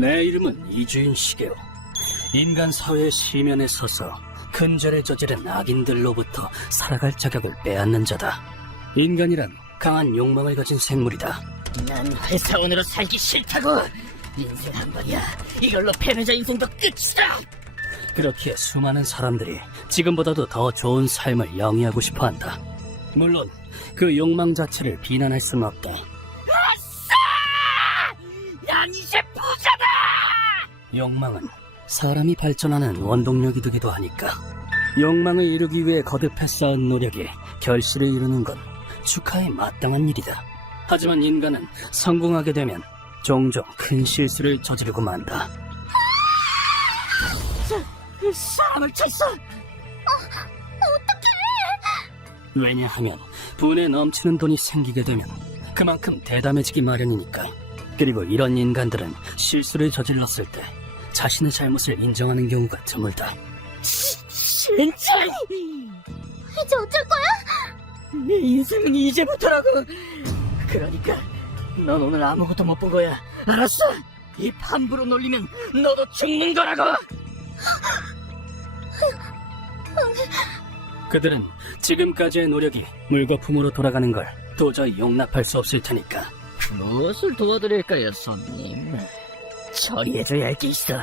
내 이름은 이주인식이요. 인간 사회의 시면에 서서 큰 죄를 저지른 악인들로부터 살아갈 자격을 빼앗는 자다. 인간이란 강한 욕망을 가진 생물이다. 난 회사원으로 살기 싫다고. 인생 한 번이야. 이걸로 패배자 인생도 끝이다. 그렇기에 수많은 사람들이 지금보다도 더 좋은 삶을 영위하고 싶어한다. 물론 그 욕망 자체를 비난할 수는 없다. 아싸! 난 이제 부자다! 욕망은 사람이 발전하는 원동력이 되기도 하니까 욕망을 이루기 위해 거듭해 쌓은 노력이 결실을 이루는 건 축하에 마땅한 일이다. 하지만 인간은 성공하게 되면 종종 큰 실수를 저지르고 만다. 사람을 쳤어! 왜냐하면 분에 넘치는 돈이 생기게 되면 그만큼 대담해지기 마련이니까. 그리고 이런 인간들은 실수를 저질렀을 때 자신의 잘못을 인정하는 경우가 드물다. 진짜! 이제 어쩔 거야? 내 인생은 이제부터라고. 그러니까 넌 오늘 아무것도 못 본 거야. 알았어? 이 함부로 놀리면 너도 죽는 거라고. 그들은 지금까지의 노력이 물거품으로 돌아가는 걸 도저히 용납할 수 없을 테니까. 무엇을 도와드릴까요, 손님? 처리해줘야 할 게 있어.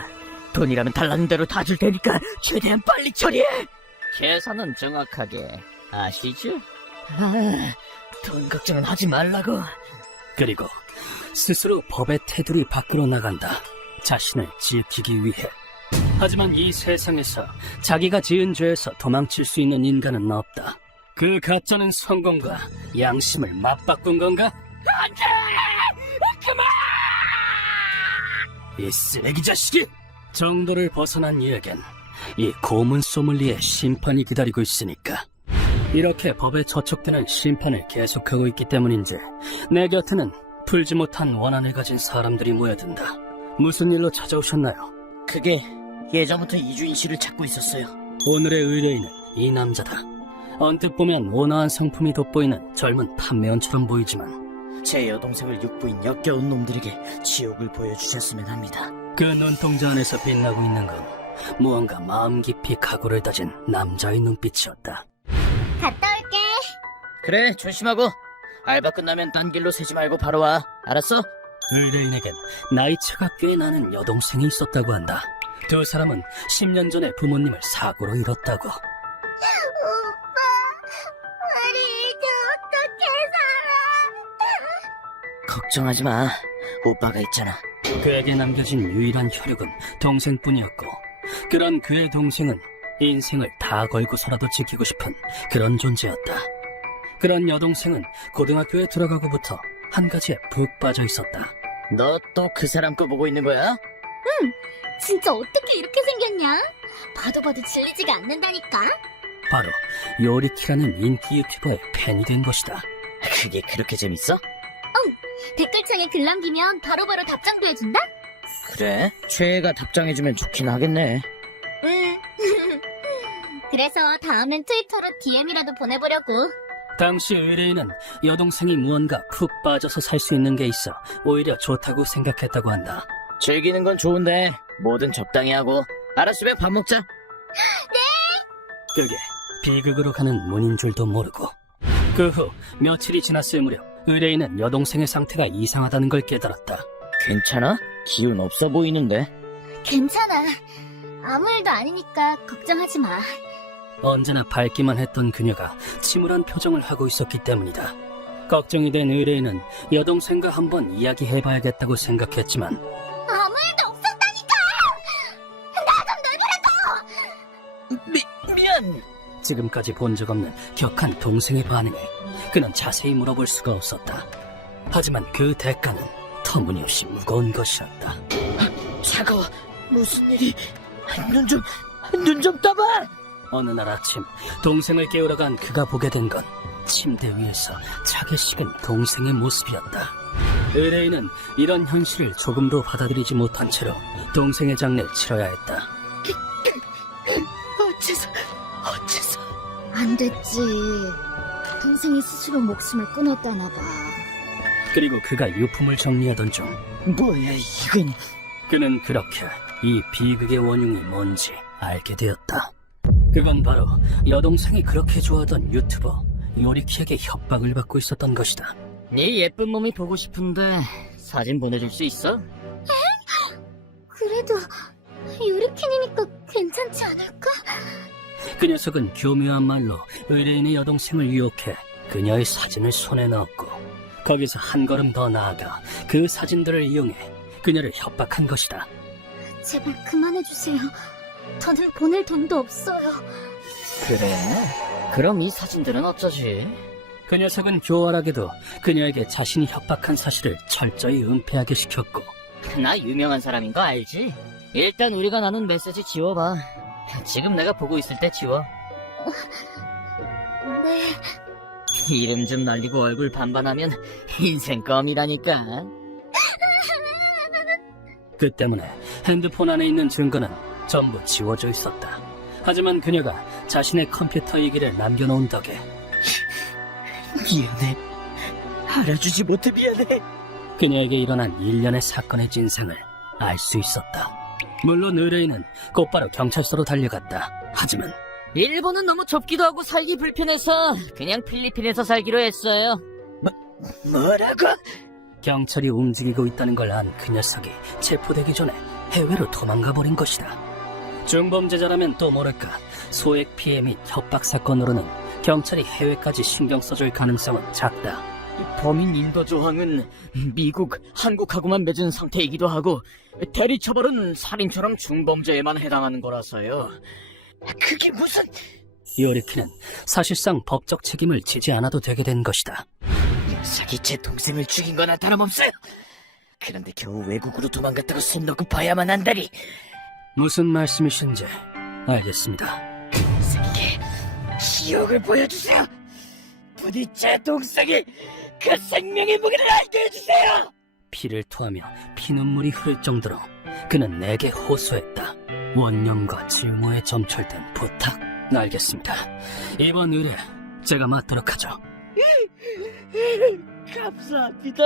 돈이라면 달라는 대로 다 줄 테니까 최대한 빨리 처리해. 계산은 정확하게 아시죠? 돈 걱정은 하지 말라고. 그리고 스스로 법의 테두리 밖으로 나간다. 자신을 지키기 위해. 하지만 이 세상에서 자기가 지은 죄에서 도망칠 수 있는 인간은 없다. 그 가짜는 성공과 양심을 맞바꾼 건가? 안 돼! 그만! 이 쓰레기 자식이! 정도를 벗어난 이에겐 이 고문 소믈리의 심판이 기다리고 있으니까. 이렇게 법에 저촉되는 심판을 계속하고 있기 때문인지 내 곁에는 풀지 못한 원한을 가진 사람들이 모여든다. 무슨 일로 찾아오셨나요? 그게 예전부터 이주인 씨를 찾고 있었어요. 오늘의 의뢰인은 이 남자다. 언뜻 보면 온화한 성품이 돋보이는 젊은 판매원처럼 보이지만 제 여동생을 육부인 역겨운 놈들에게 지옥을 보여주셨으면 합니다. 그 눈동자 안에서 빛나고 있는 건 무언가 마음 깊이 각오를 다진 남자의 눈빛이었다. 갔다 올게. 그래, 조심하고. 알바 끝나면 딴 길로 새지 말고 바로 와. 알았어? 의뢰인에겐 나이차가 꽤 나는 여동생이 있었다고 한다. 두 사람은 10년 전에 부모님을 사고로 잃었다고. 오빠, 우리 이제 어떻게 살아? 걱정하지 마. 오빠가 있잖아. 그에게 남겨진 유일한 혈육은 동생뿐이었고, 그런 그의 동생은 인생을 다 걸고서라도 지키고 싶은 그런 존재였다. 그런 여동생은 고등학교에 들어가고부터 한 가지에 푹 빠져 있었다. 너 또 그 사람 거 보고 있는 거야? 진짜 어떻게 이렇게 생겼냐? 봐도 봐도 질리지가 않는다니까? 바로 요리키라는 인기 유튜버의 팬이 된 것이다. 그게 그렇게 재밌어? 댓글창에 글 남기면 바로바로 답장도 해준다? 그래? 최애가 답장해주면 좋긴 하겠네. 응. 그래서 다음엔 트위터로 DM이라도 보내보려고. 당시 의뢰인은 여동생이 무언가 푹 빠져서 살 수 있는 게 있어 오히려 좋다고 생각했다고 한다. 즐기는 건 좋은데 뭐든 적당히 하고. 알았으면 밥 먹자. 그게 비극으로 가는 문인 줄도 모르고. 그 후 며칠이 지났을 무렵 의뢰인은 여동생의 상태가 이상하다는 걸 깨달았다. 괜찮아? 기운 없어 보이는데. 괜찮아. 아무 일도 아니니까 걱정하지 마. 언제나 밝기만 했던 그녀가 침울한 표정을 하고 있었기 때문이다. 걱정이 된 의뢰인은 여동생과 한번 이야기해봐야겠다고 생각했지만 아무 일도 없었다니까! 나 좀 내버려둬! 미안! 지금까지 본 적 없는 격한 동생의 반응을 그는 자세히 물어볼 수가 없었다. 하지만 그 대가는 터무니없이 무거운 것이었다. 차가워. 무슨 일이? 눈 좀 떠봐! 어느 날 아침 동생을 깨우러 간 그가 보게 된 건 침대 위에서 차게 식은 동생의 모습이었다. 의뢰인은 이런 현실을 조금도 받아들이지 못한 채로 동생의 장례를 치러야 했다. 어째서? 안 됐지. 동생이 스스로 목숨을 끊었다나 봐. 그리고 그가 유품을 정리하던 중 뭐야, 이건. 그는 그렇게 이 비극의 원흉이 뭔지 알게 되었다. 그건 바로 여동생이 그렇게 좋아하던 유튜버 요리키에게 협박을 받고 있었던 것이다. 네 예쁜 몸이 보고 싶은데 사진 보내줄 수 있어? 그래도 요리캔이니까 괜찮지 않을까? 그 녀석은 교묘한 말로 의뢰인의 여동생을 유혹해 그녀의 사진을 손에 넣었고 거기서 한 걸음 더 나아가 그 사진들을 이용해 그녀를 협박한 것이다. 제발 그만해주세요. 저는 보낼 돈도 없어요. 그래? 그럼 이 사진들은 어쩌지? 그 녀석은 교활하게도 그녀에게 자신이 협박한 사실을 철저히 은폐하게 시켰고 나 유명한 사람인 거 알지? 일단 우리가 나눈 메시지 지워봐. 지금 내가 보고 있을 때 지워. 네, 이름 좀 날리고 얼굴 반반하면 인생 껌이라니까. 그 때문에 핸드폰 안에 있는 증거는 전부 지워져 있었다. 하지만 그녀가 자신의 컴퓨터 얘기를 남겨놓은 덕에 미안해. 알아주지 못해 미안해. 그녀에게 일어난 일련의 사건의 진상을 알 수 있었다. 물론 의뢰인은 곧바로 경찰서로 달려갔다. 하지만 일본은 너무 좁기도 하고 살기 불편해서 그냥 필리핀에서 살기로 했어요. 뭐라고? 경찰이 움직이고 있다는 걸 안 그 녀석이 체포되기 전에 해외로 도망가 버린 것이다. 중범죄자라면 또 모를까 소액 피해 및 협박 사건으로는 경찰이 해외까지 신경 써줄 가능성은 작다. 범인 인도 조항은 미국, 한국하고만 맺은 상태이기도 하고 대리 처벌은 살인처럼 중범죄에만 해당하는 거라서요. 그게 무슨... 요리키는 사실상 법적 책임을 지지 않아도 되게 된 것이다. 녀석이 제 동생을 죽인 거나 다름없어요. 그런데 겨우 외국으로 도망갔다고 손 놓고 봐야만 한다니. 무슨 말씀이신지 알겠습니다. 동생에게 지옥을 보여주세요. 부디 제 동생이 그 생명의 무게를 알게 해주세요. 피를 토하며 피눈물이 흐를 정도로 그는 내게 호소했다. 원념과 증오에 점철된 부탁. 알겠습니다. 이번 의뢰 제가 맡도록 하죠. 감사합니다.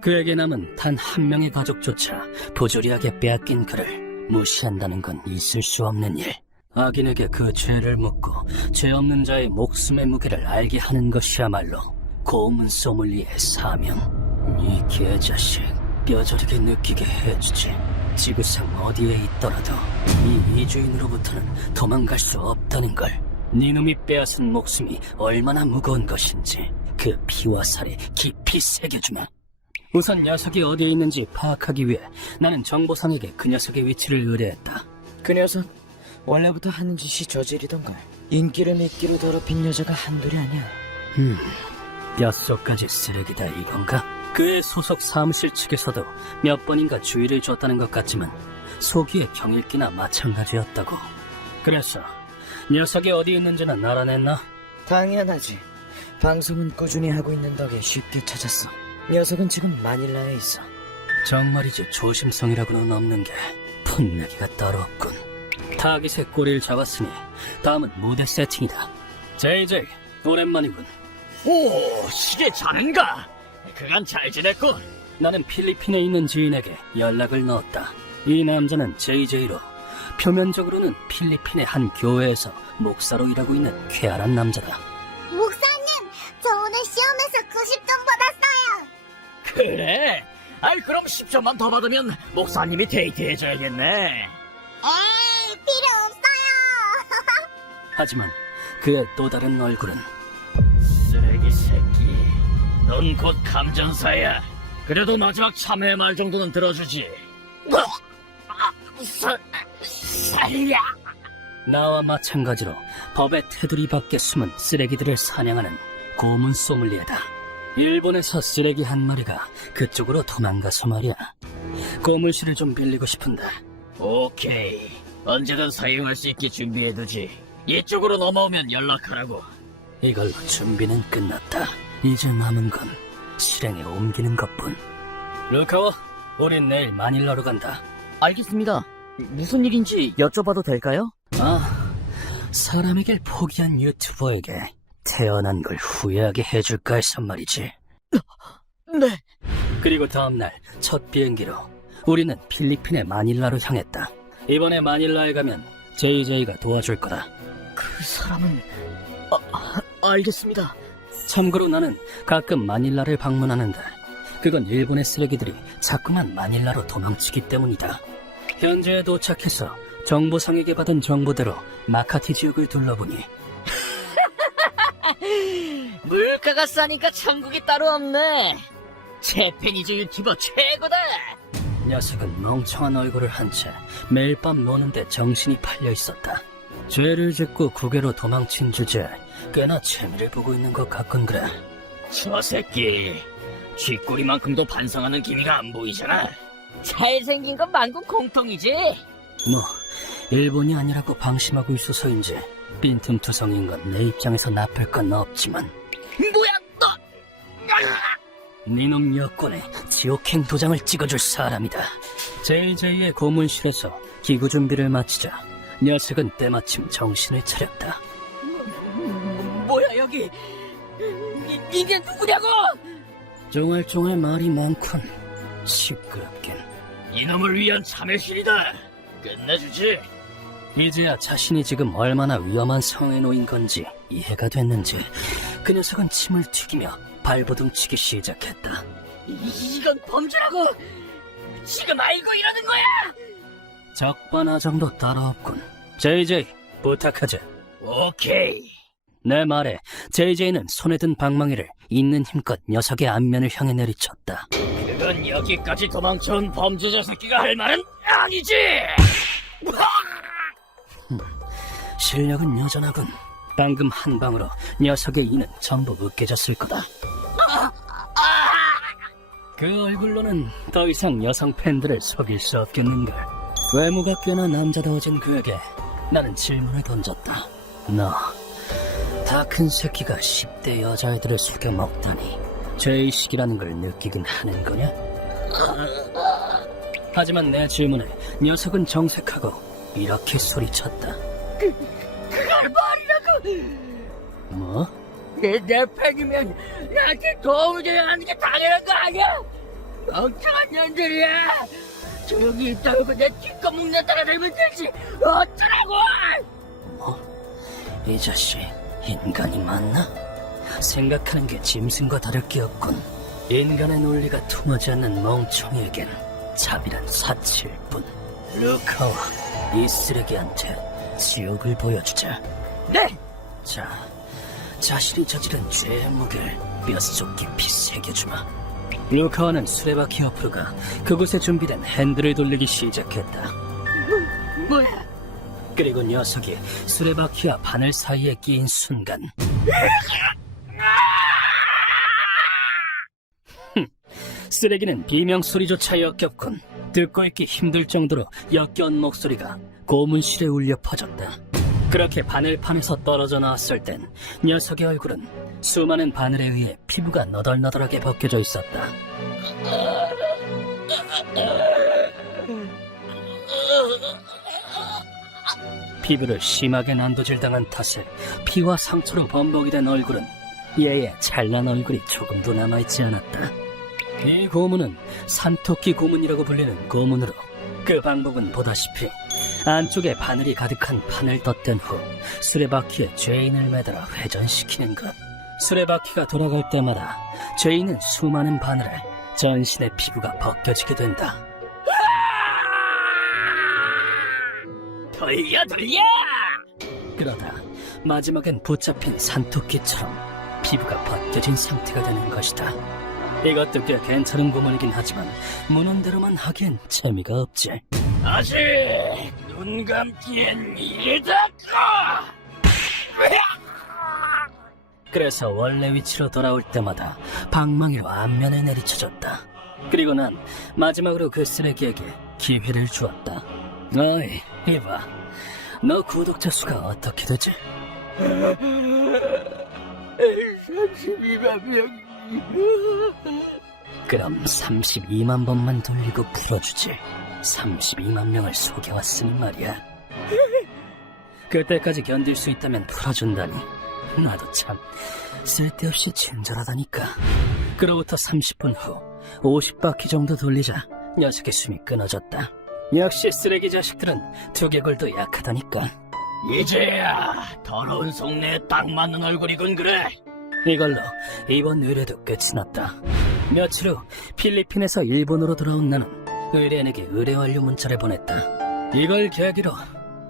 그에게 남은 단 한 명의 가족조차 부조리하게 빼앗긴 그를 무시한다는 건 있을 수 없는 일. 악인에게 그 죄를 묻고 죄 없는 자의 목숨의 무게를 알게 하는 것이야말로 고문 소믈리의 사명. 이 개자식 뼈저리게 느끼게 해주지. 지구상 어디에 있더라도 이 이주인으로부터는 도망갈 수 없다는 걸. 네놈이 빼앗은 목숨이 얼마나 무거운 것인지 그 피와 살에 깊이 새겨주마. 우선 녀석이 어디에 있는지 파악하기 위해 나는 정보상에게 그 녀석의 위치를 의뢰했다. 그 녀석 원래부터 하는 짓이 저질이던걸. 인기를 미끼로 더럽힌 여자가 한둘이 아니야. 뼛속까지 쓰레기다 이건가? 그의 소속 사무실 측에서도 몇 번인가 주의를 줬다는 것 같지만 소기의 경읽기나 마찬가지였다고. 그래서 녀석이 어디 있는지는 알아냈나? 당연하지. 방송은 꾸준히 하고 있는 덕에 쉽게 찾았어. 녀석은 지금 마닐라에 있어. 정말이지 조심성이라고는 없는 게 풋내기가 따로 없군. 타깃의 꼬리를 잡았으니 다음은 무대 세팅이다. JJ 오랜만이군. 오, 시계 자넨가? 그간 잘 지냈고? 나는 필리핀에 있는 지인에게 연락을 넣었다. 이 남자는 JJ로 표면적으로는 필리핀의 한 교회에서 목사로 일하고 있는 쾌활한 남자다. 목사님, 저 오늘 시험에서 90점 받았어요. 그래? 아이 그럼 10점만 더 받으면 목사님이 데이트해줘야겠네. 에이, 필요 없어요. 하지만 그의 또 다른 얼굴은 쓰레기 새끼, 넌 곧 감전사야. 그래도 마지막 참회 말 정도는 들어주지. 살려. 나와 마찬가지로 법의 테두리 밖에 숨은 쓰레기들을 사냥하는 고문 소믈리에다. 일본에서 쓰레기 한 마리가 그쪽으로 도망가서 말이야. 고물실을 좀 빌리고 싶은데. 오케이, 언제든 사용할 수 있게 준비해두지. 이쪽으로 넘어오면 연락하라고. 이걸로 준비는 끝났다. 이제 남은 건 실행에 옮기는 것뿐. 루카와, 우린 내일 마닐라로 간다. 알겠습니다. 무슨 일인지 여쭤봐도 될까요? 사람에게 포기한 유튜버에게 태어난 걸 후회하게 해줄까 해서 말이지. 네. 그리고 다음날 첫 비행기로 우리는 필리핀의 마닐라로 향했다. 이번에 마닐라에 가면 JJ가 도와줄 거다. 그 사람은... 알겠습니다. 참고로 나는 가끔 마닐라를 방문하는데 그건 일본의 쓰레기들이 자꾸만 마닐라로 도망치기 때문이다. 현재에 도착해서 정보상에게 받은 정보대로 마카티 지역을 둘러보니 물가가 싸니까 천국이 따로 없네. 재패니즈 유튜버 최고다. 녀석은 멍청한 얼굴을 한 채 매일 밤 노는데 정신이 팔려 있었다. 죄를 짓고 국외로 도망친 주제에 꽤나 재미를 보고 있는 것 같군 그래. 저 새끼 쥐꼬리만큼도 반성하는 기미가 안 보이잖아. 잘생긴 건 만국 공통이지. 뭐 일본이 아니라고 방심하고 있어서인지 빈틈투성인 건 내 입장에서 나쁠 건 없지만 뭐야 너. 니놈 여권에 지옥행 도장을 찍어줄 사람이다. JJ의 고문실에서 기구 준비를 마치자 녀석은 때마침 정신을 차렸다. 뭐야 여기. 이게 누구냐고. 쫑알쫑알 말이 많군. 시끄럽긴. 이놈을 위한 참외실이다. 끝내주지. 이제야 자신이 지금 얼마나 위험한 상황에 놓인 건지 이해가 됐는지 그 녀석은 침을 튀기며 발버둥치기 시작했다. 이건 범죄라고. 지금 알고 이러는 거야. 적반하장도 따로 없군. JJ 부탁하자. 오케이. 내 말에 JJ는 손에 든 방망이를 있는 힘껏 녀석의 안면을 향해 내리쳤다. 그건 여기까지 도망쳐온 범죄자 새끼가 할 말은 아니지. 실력은 여전하군. 방금 한 방으로 녀석의 이는 전부 으깨졌을 거다. 그 얼굴로는 더 이상 여성 팬들을 속일 수 없겠는걸. 외모가 꽤나 남자다워진 그에게 나는 질문을 던졌다. 너 다 큰 새끼가 10대 여자애들을 속여 먹다니 죄의식이라는 걸 느끼긴 하는 거냐? 하지만 내 질문에 녀석은 정색하고 이렇게 소리쳤다. 그걸 말이라고. 뭐? 내 팬이면 나한테 도움을 줘야 하는 게 당연한 거 아니야? 멍청한 년들이야. 조용히 입 다물고 내 뒷거목내 따라다니면 되지. 어쩌라고. 이 자식 인간이 맞나? 생각하는 게 짐승과 다를 게 없군. 인간의 논리가 통하지 않는 멍청이에겐 자비란 사치일 뿐. 루카와 이 쓰레기한테 지옥을 보여주자. 네. 자, 자신이 저지른 죄의 무게를 뼛속 깊이 새겨주마. 루카와는 수레바퀴 옆으로 가 그곳에 준비된 핸들을 돌리기 시작했다. 뭐야? 그리고 녀석이 수레바퀴와 바늘 사이에 끼인 순간 쓰레기는 비명소리조차 역겹군. 듣고 있기 힘들 정도로 역겨운 목소리가 고문실에 울려 퍼졌다. 그렇게 바늘판에서 떨어져 나왔을 땐 녀석의 얼굴은 수많은 바늘에 의해 피부가 너덜너덜하게 벗겨져 있었다. 피부를 심하게 난도질당한 탓에 피와 상처로 범벅이 된 얼굴은 얘의 잘난 얼굴이 조금도 남아있지 않았다. 이 고문은 산토끼 고문이라고 불리는 고문으로 그 방법은 보다시피 안쪽에 바늘이 가득한 판을 덧댄 후 수레바퀴에 죄인을 매달아 회전시키는 것. 수레바퀴가 돌아갈 때마다 죄인은 수많은 바늘에 전신의 피부가 벗겨지게 된다. 돌려 돌려. 그러다 마지막엔 붙잡힌 산토끼처럼 피부가 벗겨진 상태가 되는 것이다. 이것도 꽤 괜찮은 고문이긴 하지만 무는 대로만 하기엔 재미가 없지. 아직 눈 감기엔 이르다고. 그래서 원래 위치로 돌아올 때마다 방망이로 안면에 내리쳐줬다. 그리고 난 마지막으로 그 쓰레기에게 기회를 주었다. 어이, 이봐. 너 구독자 수가 어떻게 되지? 32만 명. 그럼 32만 번만 돌리고 풀어주지. 32만 명을 속여왔으니 말이야. 그때까지 견딜 수 있다면 풀어준다니. 나도 참 쓸데없이 친절하다니까. 그로부터 30분 후 50바퀴 정도 돌리자 녀석의 숨이 끊어졌다. 역시 쓰레기 자식들은 두개골도 약하다니까. 이제야 더러운 속내에 딱 맞는 얼굴이군 그래. 이걸로 이번 의뢰도 끝이 났다. 며칠 후 필리핀에서 일본으로 돌아온 나는 의뢰인에게 의뢰 완료 문자를 보냈다. 이걸 계기로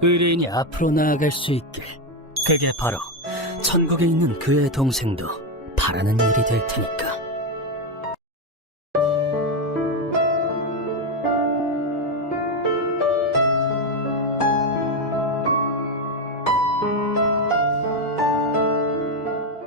의뢰인이 앞으로 나아갈 수 있길. 그게 바로 천국에 있는 그의 동생도 바라는 일이 될 테니까.